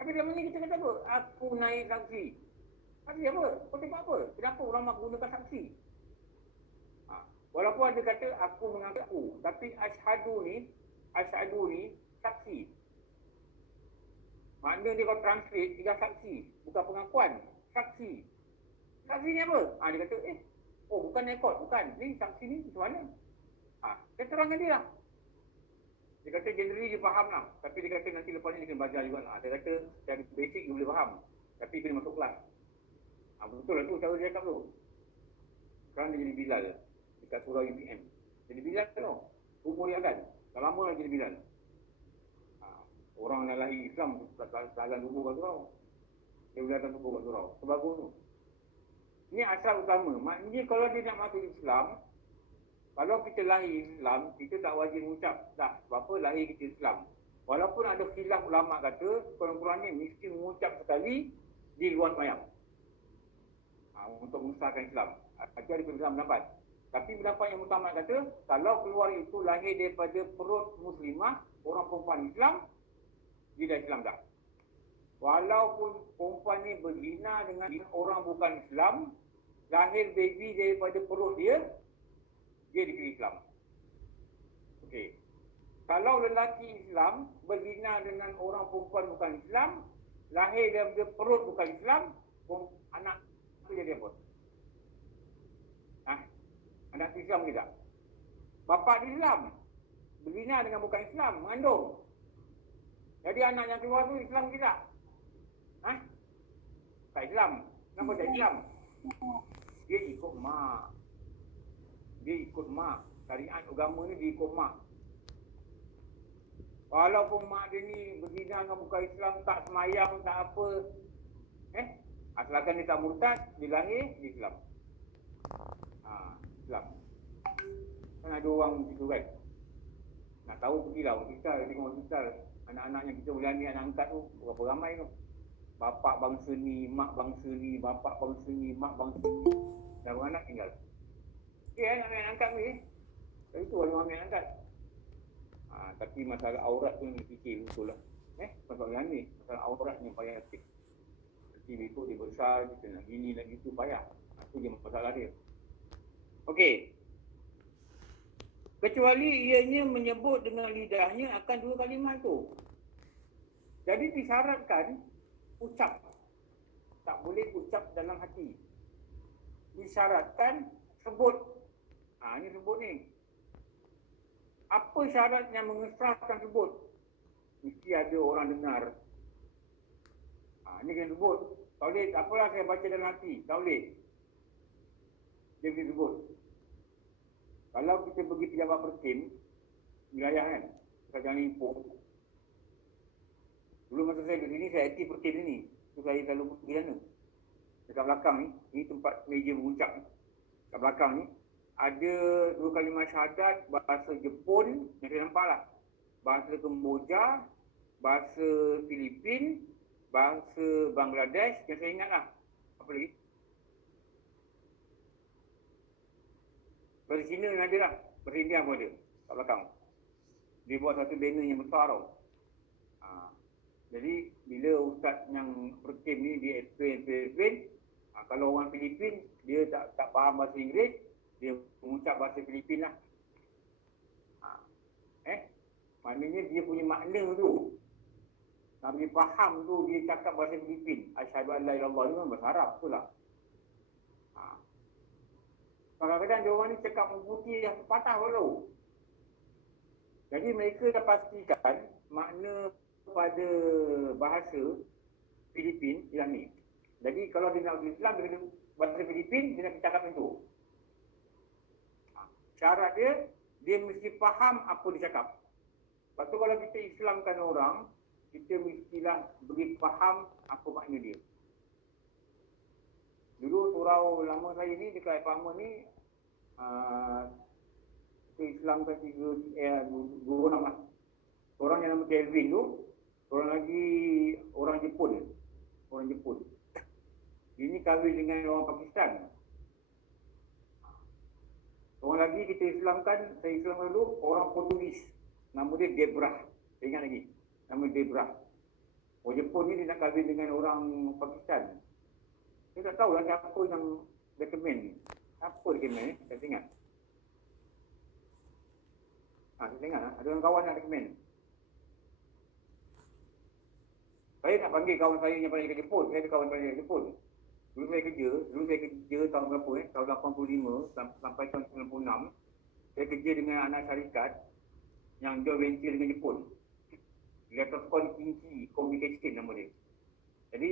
Tapi dalam ni kita kata apa? Aku naik saksi. Saksi apa? Kau tengok apa? Kenapa orang menggunakan saksi? Walaupun ada kata aku mengaku, tapi asyhadu ni saksi. Maknanya dia kalau translate, dia saksi. Bukan pengakuan. Saksi. Saksi ni apa? Dia kata, bukan rekod. Bukan. Ni saksi ni macam mana? Dia terangkan dia lah. Dia kata generally dia faham lah. Tapi dia kata nanti lepas ni dia kena belajar juga lah. Dia kata dari basic dia boleh faham. Tapi kena masuk kelas. Betul lah tu cara dia cakap tu. Sekarang dia jadi Bilal. Dekat surau UPM. Jadi Bilal tu. Umur dia kan. Dah lama lah jadi Bilal. Orang yang lahir Islam takkan subuh kat surau. Dia boleh datang subuh kat surau. Sebagus tu. Ini asal utama. Maknanya kalau dia nak masuk Islam, kalau kita lahir Islam, kita tak wajib mengucap dah. Sebab apa lahir kita Islam. Walaupun ada khilaf ulama kata, kurang-kurangnya mesti mengucap sekali di luar sembahyang. Untuk mengesahkan Islam. Itu ada perbezaan pendapat. Tapi pendapat yang utama kata, kalau keluar itu lahir daripada perut muslimah, orang perempuan Islam, dia dah Islam dah. Walaupun perempuan ni berzina dengan orang bukan Islam, lahir baby daripada perut dia dikira Islam. Okey. Kalau lelaki Islam berzina dengan orang perempuan bukan Islam, lahir daripada perut bukan Islam, anak tu jadi apa? Anak Islam ke tak? Bapa Islam berzina dengan bukan Islam, mengandung. Jadi anak yang keluar tu Islam ke tak? Tak Islam. Kenapa tak Islam? Dia ikut mak. Syariat agama ni dia ikut mak. Walaupun mak dia ni berzina dengan bukan Islam, tak semayang, tak apa. Asalkan dia tak murtad, dia lahir, dia Islam. Islam. Kan ada orang begitu kan. Nak tahu pergilah hospital, tengok hospital. Anak-anak yang kita boleh ambil anak angkat tu, berapa ramai tu. Bapak bangsa ni, mak bangsa ni, bapak bangsa ni, mak bangsa ni. Dan anak tinggal. Nak ambil anak angkat ni. Itu orang ambil anak angkat. Tapi masalah aurat tu yang fikir betul lah. Masalah ni, masalah aurat yang payah sikit. Nanti besok dia besar, kita nak gini, nak gitu, payah. Itu je masalah dia. Okey. Kecuali ianya menyebut dengan lidahnya akan dua kalimat tu. Jadi disyaratkan ucap. Tak boleh ucap dalam hati. Disyaratkan sebut. Ini sebut ni. Apa syarat yang mengesahkan sebut? Mesti ada orang dengar. Ini kena sebut. Tak boleh, tak apalah saya baca dalam hati. Tak boleh. Dia boleh sebut. Kalau kita pergi pejabat perkim, wilayah kan, Kerajaan Ipoh. Dulu masa saya di sini, saya aktif perkim ni. So saya selalu pergi sana. Dekat belakang ni tempat meja mengucap ni. Dekat belakang ni, ada dua kalimah syahadat bahasa Jepun, yang saya nampak lah. Bahasa Kemboja, bahasa Filipin, bahasa Bangladesh, yang saya ingat lah. Apa lagi? Bahasa Cina yang ada lah. Bahasa India pun ada. Kat belakang. Dia buat satu banner yang besar tau. Jadi, bila ustaz yang perkim ni, dia explain. Kalau orang Filipin, dia tak faham bahasa Inggeris, dia mengucap bahasa Filipin lah. Maknanya dia punya makna tu. Nak boleh faham tu, dia cakap bahasa Filipin. Asyhadu an la ilaha illallah ni memang bahasa Arab tu lah. Kadang-kadang dia orang ni cakap putih yang patah dulu. Jadi mereka dah pastikan makna pada bahasa Filipin ialah ni. Jadi kalau dia nak Islam, dia kena bahasa Filipin, dia nak cakap itu. Syarat dia mesti faham apa dia cakap. Lepas tu kalau kita Islamkan orang, kita mestilah beri faham apa makna dia. Dulu surau lama saya ni dekat apartment ni, kita Islamkan dua orang lah. Orang yang nama Kelvin tu, orang lagi orang Jepun. Ini kahwin dengan orang Pakistan. Orang lagi kita Islamkan, saya Islamkan dulu, orang Portugis. Nama dia Debrah. Saya ingat lagi. Nama Debrah. Orang Jepun ni dia nak kahwin dengan orang Pakistan. Saya tak tahulah siapa yang recommend ni. Siapa recommend ni? Saya ingat. Saya ingat ada orang kawan yang recommend. Saya nak panggil kawan saya yang pernah ke Jepun. Saya ada kawan pernah ke Jepun. Dulu saya kerja tahun berapa tahun 85 sampai tahun 96. Saya kerja dengan anak syarikat yang joint venture dengan Jepun. Electrocon Kinki Communication nama dia. Jadi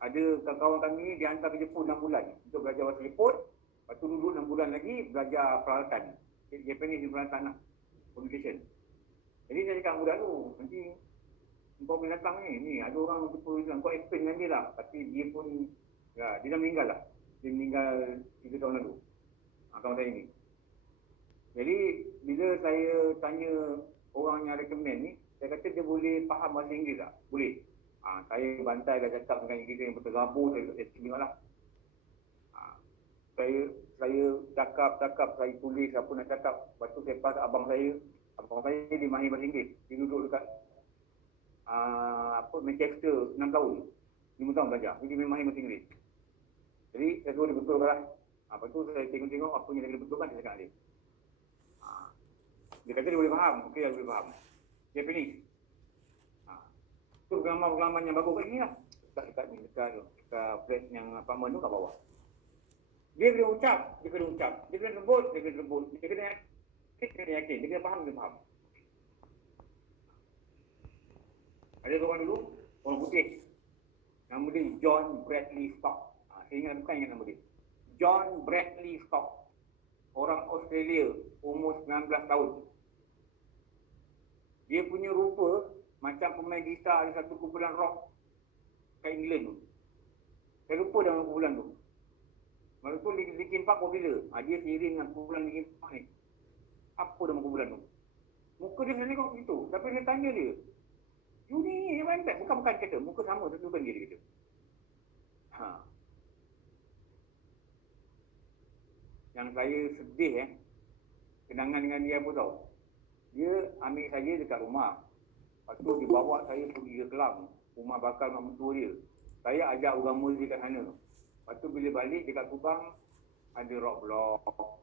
ada kawan kami dihantar ke Jepun 6 bulan untuk belajar bahasa Jepun. Lepas tu duduk 6 bulan lagi belajar peralatan. Japanese peralatan lah. Communication. Jadi saya cakap budak tu, nanti kau boleh datang ni ada orang Jepun Islam, kau explain dengan dia lah. Tapi dia pun, ya, dia dah meninggal lah. Dia meninggal 3 tahun lalu. Kawan saya ni. Jadi bila saya tanya orang yang recommend ni, saya kata dia boleh faham bahasa Inggeris tak? Boleh. Saya bantai dah cakap dengan Inggeris yang berterabur, saya tengok lah. Saya cakap, saya tulis apa nak cakap. Lepas tu saya pas abang saya dia mahir bahasa Inggeris. Dia duduk dekat Manchester 6 tahun. 5 tahun belajar. Jadi dia mahir bahasa Inggeris. Jadi saya suruh dia betulkan lah. Lepas tu saya tengok apa yang dia betulkan, saya cakap dia. Dia kata dia boleh faham. Okey, dia boleh faham. Japanese. Tu pengalaman yang bagus kat sini lah. Dekat flat yang apartment tu kat bawah. Dia kena ucap. Dia kena sebut. Dia kena yakin. Dia kena faham. Ada seorang dulu, orang putih. Nama dia John Bradley Stock. Saya bukan ingat nama dia. John Bradley Stock. Orang Australia, umur 19 tahun. Dia punya rupa macam pemain gitar di satu kumpulan rock kat England tu. Saya lupa dalam kumpulan tu. Masa tu Linkin Park popular. Dia seiring dengan kumpulan Linkin Park ni. Apa nama kumpulan tu? Muka dia sendiri kok begitu. Tapi saya tanya dia, you ni main band? Bukan kata. Muka sama, tapi bukan dia kata. Yang saya sedih kenangan dengan dia apa tau? Dia ambil saya dekat rumah. Lepas tu dia bawa saya pergi ke Kelang, rumah bakal mak mentua dia. Saya ajak orang muzik kat sana. Lepas tu bila balik dekat Kubang, ada rock block.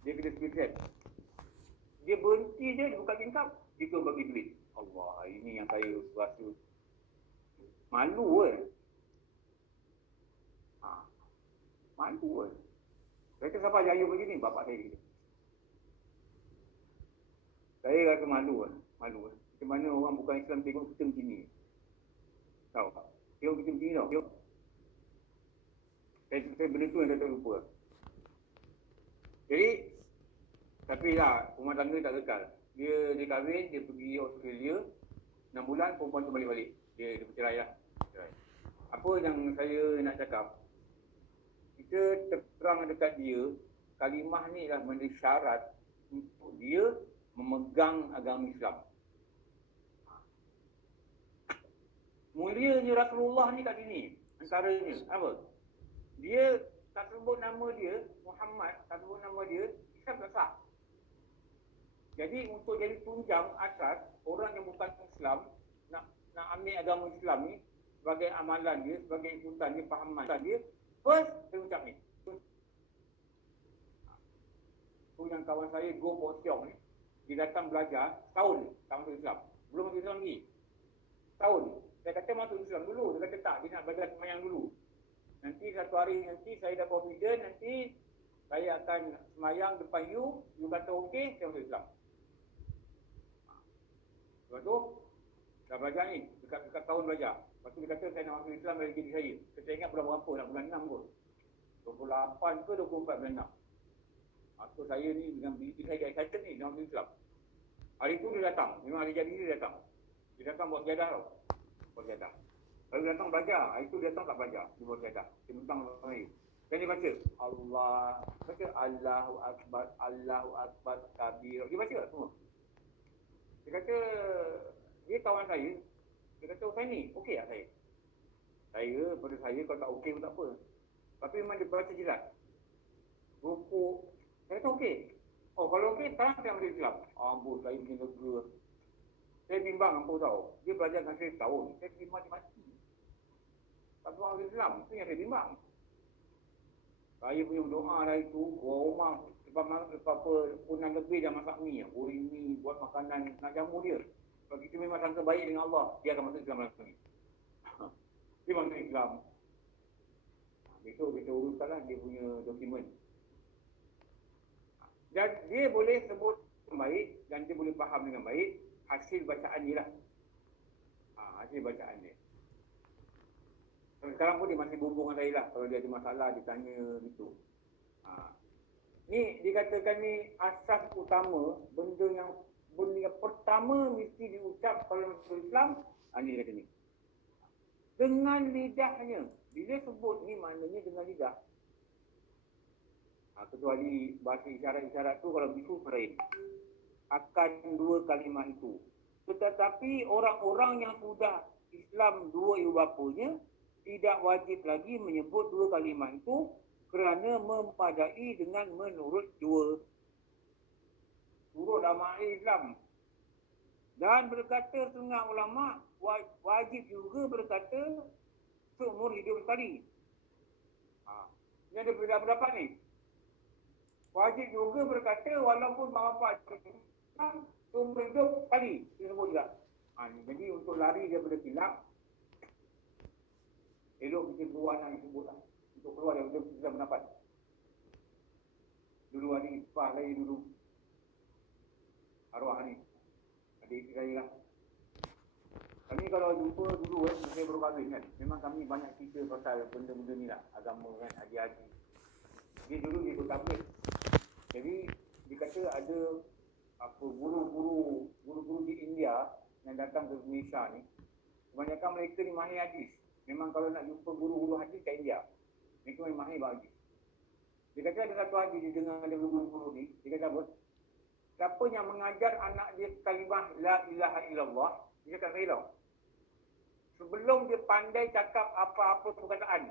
Dia kena speed. Dia berhenti je, dia buka tingkap, dia tu bagi duit. Allah, ini yang saya rasa malu malu Mereka siapa jaya begini, bapak saya kata. Saya rasa malu Macam mana orang bukan Islam tengok kita macam ni. Tahu tak? Tengok kita macam ni tau. Saya benda tu yang saya tak lupa. Jadi, tapi lah, rumah tangga tak kekal. Dia kahwin, dia pergi Australia. 6 bulan, perempuan tu balik-balik. Dia bercerai lah. Apa yang saya nak cakap, kita terang dekat dia, kalimah ni lah benda syarat untuk dia memegang agama Islam. Mulianya Rasulullah ni kat sini. Antaranya, apa? Dia tak sebut nama dia, Muhammad, tak sebut nama dia, Islam tak sah. Jadi untuk jadi tunjang asas, orang yang bukan Islam, nak ambil agama Islam ni, sebagai amalan dia, sebagai ikutan dia, fahaman dia, first, saya ucap ni. Tu yang kawan saya, Go Po Siong ni, dia datang belajar, tahun tak masuk Islam. Belum masuk Islam lagi. Tahun. Saya kata masuk Islam dulu. Dia kata tak, dia nak belajar semayang dulu. Nanti satu hari nanti saya dah confident, nanti saya akan semayang depan you kata okey, saya masuk Islam. Lepas tu, dah belajar ni, dekat tahun belajar. Lepas tu dia kata saya nak masuk Islam dari diri saya. Saya ingat bulan berapa, nak bulan 6 kot. 28 ke 24 bulan 6. Aku saya ni dengan diri saya excited ni, nak masuk Islam. Hari tu dia datang, memang hari jadi dia datang. Dia datang buat sejadah tau. Buat sejadah. Lalu datang belajar, hari tu dia datang tak belajar. Dia buat sejadah. Dia mentang orang Melayu. Dan dia baca, Allahu Akbar kabir. Dia baca semua. Dia kata, dia kawan saya. Dia kata, saya ni, okey tak saya? Pada saya, kalau tak okey pun tak apa. Tapi memang dia baca jelas. Rukuk. Saya kata okey. Oh, kalau okey, sekarang saya ambil Islam. Ambul, saya punya lega. Saya bimbang apa tahu. Dia belajar dengan saya setahun. Saya pergi mati-mati. Satu orang Islam. Itu yang saya bimbang. Saya punya doa dah itu. Keluar rumah. Lepas punan lebih dah masak mi. Goreng mi. Buat makanan. Nak jamu dia. Kalau kita memang sangka baik dengan Allah. Dia akan masuk Islam lagi. Dia masuk Islam. Besok kita uruskanlah dia punya dokumen. Dan dia boleh sebut dengan baik. Dan dia boleh faham dengan baik. Hasil bacaan dia lah. Hasil bacaan dia. Sekarang pun dia masih berhubung dengan saya lah. Kalau dia ada masalah, dia tanya gitu. Ni dikatakan ni asas utama, benda yang pertama mesti diucap kalau masuk Islam. Ni dia kata ni. Dengan lidahnya. Bila sebut ni maknanya dengan lidah. Kecuali bahasa isyarat-isyarat tu kalau bisu faraid. Akan dua kalimah itu. Tetapi orang-orang yang sudah Islam dua ibu bapanya tidak wajib lagi menyebut dua kalimah itu kerana memadai dengan menurut dua urut amal Islam. Dan berkata setengah ulama wajib juga berkata seumur hidup sekali. Ini ada berbeza pendapat ni. Wajib juga berkata walaupun mak bapak seumur hidup sekali disebut juga. Jadi untuk lari daripada silap, elok kita keluar nak disebutlah. Untuk keluar daripada berbeza pendapat. Dulu hari Ifah lagi dulu. Arwah ni. Adik saya lah. Kami kalau jumpa dulu saya baru kahwin kan. Memang kami banyak cerita pasal benda-benda ni lah. Agama kan, haji-haji. Dia dulu dia ikut tabligh. Jadi dia kata ada guru-guru di India yang datang ke Indonesia ni. Kebanyakan mereka ni mahir hadis. Memang kalau nak jumpa guru-guru hadis kat India, mereka memang mahir hadis. Dia kata ada satu hadis dia dengar ada guru-guru ni. Dia kata apa? Siapa yang mengajar anak dia kalimah la ilaha illallah, dia cakap saya tahu. Sebelum dia pandai cakap apa-apa perkataan,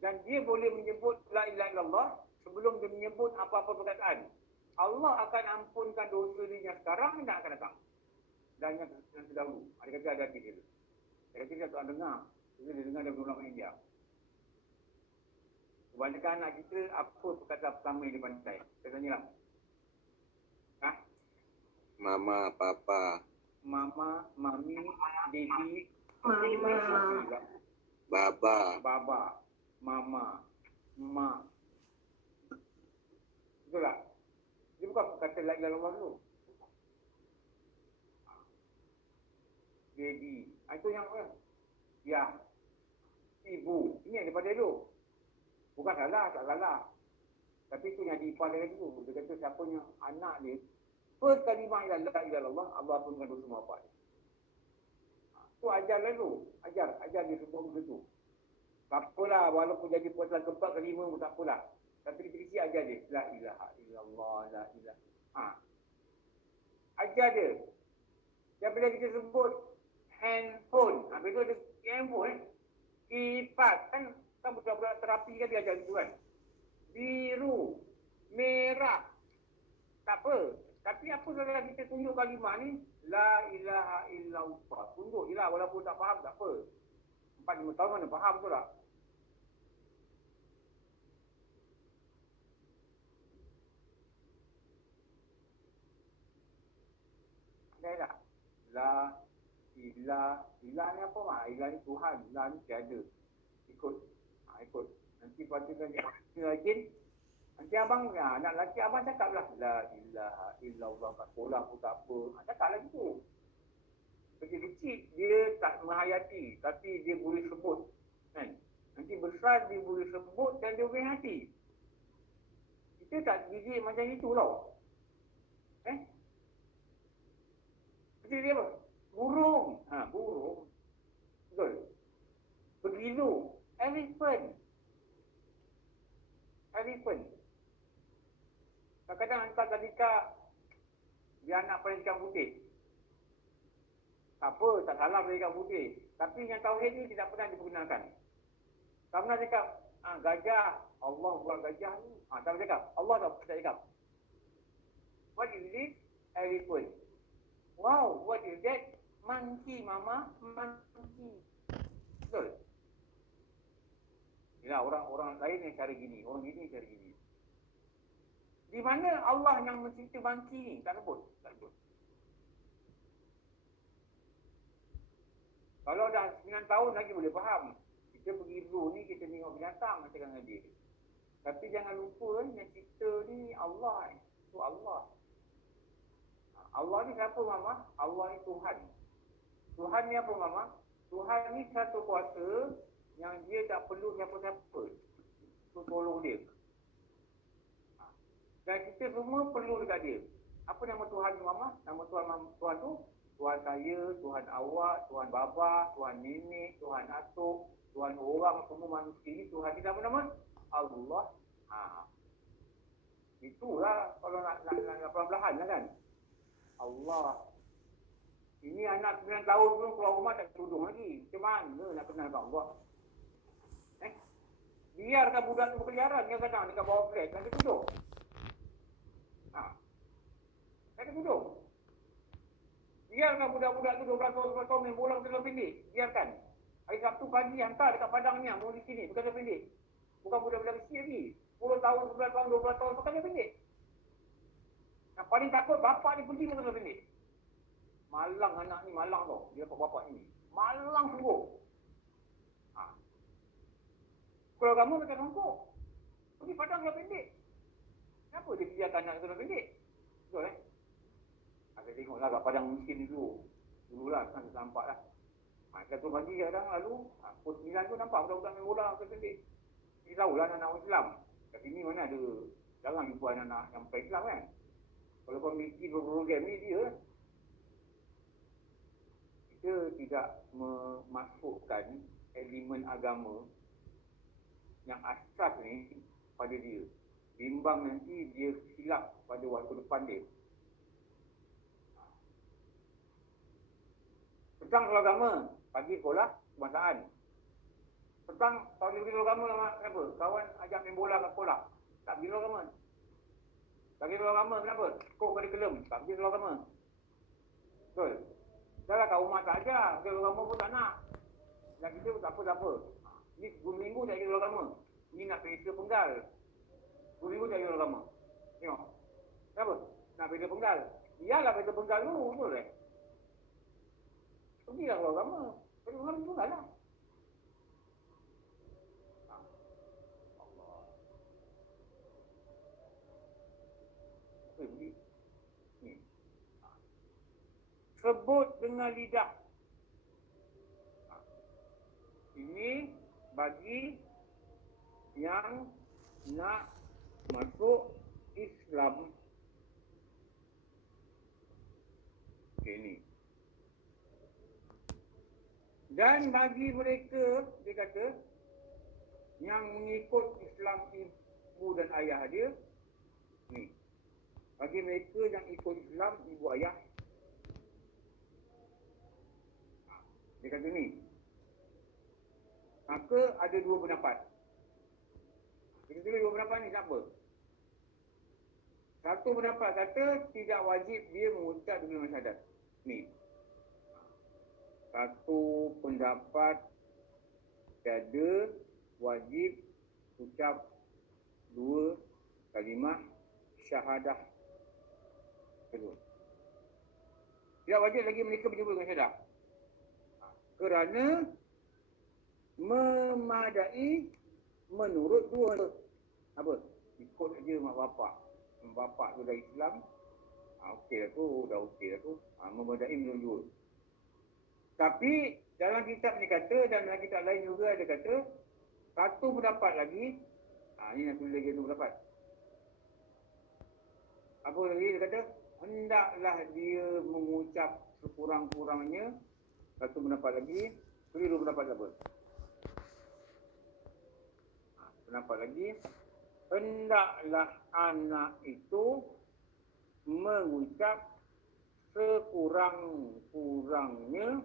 dan dia boleh menyebut la ilaha illallah sebelum dia menyebut apa-apa perkataan, Allah akan ampunkan dosa dia yang sekarang dan akan datang. Dan yang terdahulu. Dia kata ada hadis dia. Dia kata dia tak dengar. Dia dengar dari ulama India. Kebanyakan anak kita apa perkataan pertama yang dia pandai? Saya tanyalah. Mama, papa. Mama, mami, daddy, Mama, baba, mama, mak. Betul tak? Dia bukan kata la ilaha illallah dulu. Daddy. Itu yang apa? Ya. Ibu. Ini yang daripada dulu. Bukan salah, tak salah. Tapi itu yang diipah dia dulu. Dia kata siapa yang anak dia first kalimah la ilaha illallah, Allah pun akan dosa bapak dia. Tu ajar lalu. Ajar dia sebut begitu. Tak apalah, walaupun jadi puasa keempat kelima pun tak apalah. Tapi kecil-kecil ajar dia. La ilaha illallah, la ilaha. Ajar dia. Dan bila kita sebut handphone, habis tu ada handphone, kipas, kan budak-budak terapi kan dia ajar gitu kan. Biru, merah, tak apa. Tapi apa salah kita tunjuk kalimah ni? La ilaha illallah. Tunjuk je lah, walaupun tak faham tak apa. 4-5 tahun mana faham tu lah. Ada tak? La ilah ni apa mak? Ilah ni Tuhan. Ilah ni tiada. Ikut. Ikut. Nanti patutkan dia lagi. Nanti abang, anak lelaki abang cakap lah. La ilaha illallah kat sekolah pun tak apa. Cakap lah gitu. Kecil-kecil dia tak menghayati. Tapi dia boleh sebut. Kan? Nanti besar dia boleh sebut dan dia boleh hati. Kita tak didik macam itu tau. Kecil dia apa? Burung. Burung. Betul. Begilu. Elephant. Kadang-kadang hantar tadika dia anak pada ikan putih. Tak apa, tak salah pada ikan putih. Tapi yang tauhid ni tidak pernah diperkenalkan. Tak pernah cakap, gajah, Allah buat gajah ni. Tak pernah cakap, Allah tak cakap. What is it? Elephant. Wow, what is that? Monkey, mama. Monkey. Betul? Ya, orang lain yang cari gini. Orang gini cari gini. Di mana Allah yang mencipta monkey ni? Tak sebut. Tak sebut. Kalau dah 9 tahun lagi boleh faham. Kita pergi zoo ni, kita tengok binatang macam dengan dia. Tapi jangan lupa yang cipta ni Allah. Itu Allah. Allah ni siapa, mama? Allah ni Tuhan. Tuhan ni apa, mama? Tuhan ni satu kuasa yang dia tak perlu siapa-siapa untuk tolong dia. Dan kita semua perlu dekat dia. Apa nama Tuhan tu, mama? Nama Tuhan tu? Tuhan saya, Tuhan awak, Tuhan bapa, Tuhan nenek, Tuhan atuk, Tuhan orang, semua manusia ni. Tuhan ni nama-nama Allah. Itulah kalau nak pelan-pelan lah kan. Allah. Ini anak 9 tahun belum keluar rumah tak tudung lagi. Macam mana nak kenal kat Allah? Biarkan budak tu berkeliaran. Dia kadang dekat bawah flat. Kan dia tudung. Kan dia tudung. Biarkan budak-budak tu 12 tahun main bola berkata pendek. Biarkan. Hari Sabtu pagi hantar dekat padangnya. Mau di sini berkata pendek. Bukan budak-budak kecil lagi. 10 tahun, 11 tahun, 12 tahun berkata pendek. Yang paling takut bapak ni pergi berkata pendek. Malang anak ni, malang tau. Dia dapat bapak ni. Malang sungguh. Kalau kamu macam rongkok. Pergi padang berkata pendek. Kenapa dia biarkan anak berkata pendek? Betul Saya tengoklah kat padang miskin dulu. Dululah kan saya nampak lah. Satu pagi kadang lalu, pukul 9 tu nampak budak-budak main bola berkata pendek. Kita tahulah anak orang Islam. Kat sini mana ada, jarang jumpa anak-anak yang bukan Islam kan. Kalau kau mikir program ni dia, kita tidak memasukkan elemen agama yang asas ni pada dia. Bimbang nanti dia silap pada waktu depan dia. Petang sekolah agama, pagi sekolah kebangsaan. Petang tak boleh pergi sekolah agama lah, kenapa? Kawan ajak main bola kat sekolah. Tak pergi sekolah agama. Tak pergi sekolah agama, kenapa? Skor kurikulum, tak pergi sekolah agama. Betul? Dah lah kat rumah tak ajar, pergi sekolah agama pun tak nak. Dan kita tak apa-apa. Ni 10 minggu tak pergi sekolah agama. Ni nak periksa penggal. 10 minggu tak pergi sekolah agama. Tengok. Kenapa? Nak periksa penggal. Iyalah periksa penggal dulu, betul Pergilah sekolah agama. Pergi sekolah penggal lah. Sebut dengan lidah. Ini bagi yang nak masuk Islam. Ini. Dan bagi mereka, dia kata, yang mengikut Islam ibu dan ayah dia, ni. Bagi mereka yang ikut Islam ibu ayah, dia kata ni. Maka ada dua pendapat. Kita tulis dua pendapat ni siapa? Satu pendapat kata tidak wajib dia mengucap dengan syahadat. Ni. Satu pendapat tiada wajib ucap dua kalimah syahadah. Kedua. Tidak wajib lagi mereka menyebut dengan syahadah. Kerana memadai menurut dua apa? Ikut saja mak bapak. Mak bapak tu dah Islam. Okey lah tu, dah okey lah tu. Memadai menurut dua. Tapi dalam kitab ni kata, dan dalam kitab lain juga ada kata, satu pendapat lagi. Ini nak tulis lagi satu pendapat. Apa lagi dia kata? Hendaklah dia mengucap sekurang-kurangnya. Satu pendapat lagi. Tulis dua pendapat apa? Pendapat lagi. Hendaklah anak itu mengucap sekurang-kurangnya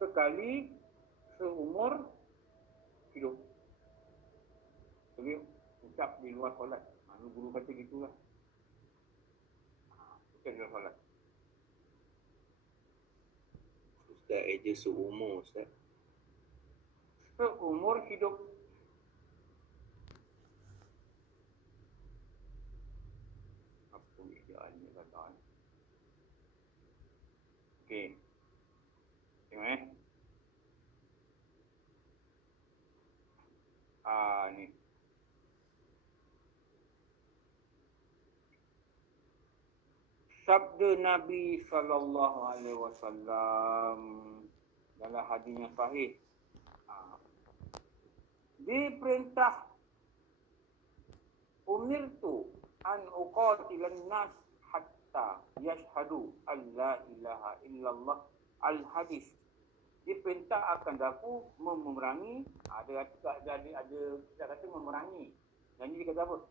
sekali seumur hidup. Jadi ucap di luar solat. Guru kata gitulah. Ucap di luar solat. Ustaz eja seumur Ustaz. Seumur hidup. Apa idealnya kata? Okey. Tengok ni. Sabda Nabi sallallahu alaihi wasallam dalam hadisnya sahih. Diperintah umirtu an uqatilan nas hatta yashhadu an la ilaha illallah al hadis. Diperintah akan aku memerangi, ada kita kata memerangi. Dan dia kata apa?